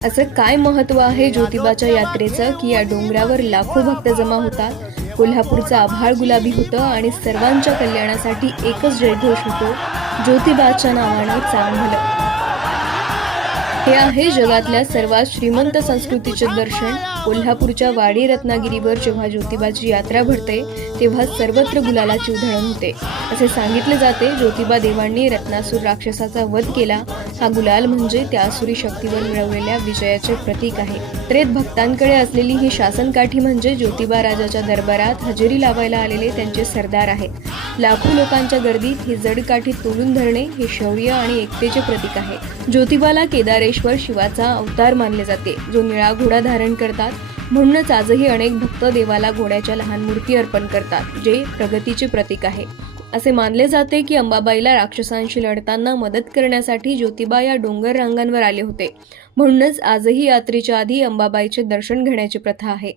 असं काय महत्त्व आहे ज्योतिबाच्या यात्रेचं की या डोंगरावर लाखो भक्त जमा होतात। कोल्हापूरचं आभाळ गुलाबी होतं आणि सर्वांच्या कल्याणासाठी एकच जयघोष होतो, ज्योतिबाच्या नावानं चांग भलं। हे आहे जगातल्या सर्वात श्रीमंत संस्कृतीचे दर्शन। कोल्हापूरच्या वाडी रत्नागिरीवर जेव्हा ज्योतिबाची यात्रा भरते तेव्हा सर्वत्र गुलालाची उधळण होते। असे सांगितले जाते, ज्योतिबा देवांनी रत्नासूर राक्षसाचा वध केला। हा गुलाल म्हणजे त्या आसुरी शक्तीवर मिळवलेल्या विजयाचे प्रतीक आहे। त्रेत भक्तांकडे असलेली ही शासनकाठी म्हणजे ज्योतिबा राजाच्या दरबारात हजेरी लावायला आलेले त्यांचे सरदार आहेत। लाखो लोकांच्या गर्दीत ही जड काठी तोडून धरणे हे शौर्य आणि एकतेचे प्रतीक आहे। ज्योतिबाला केदारेश्वर शिवाचा अवतार मानले जाते, जो निळा घोडा धारण करतात। म्हणूनच आजही अनेक भक्त देवाला घोड्याच्या लहान मूर्ती अर्पण करतात, जे प्रगतीचे प्रतीक आहे। असे मानले जाते की अंबाबाईला राक्षसांशी लढताना मदत करण्यासाठी ज्योतिबा या डोंगर रांगांवर आले होते। म्हणूनच आजही यात्रेच्या आधी अंबाबाईचे दर्शन घेण्याची प्रथा आहे।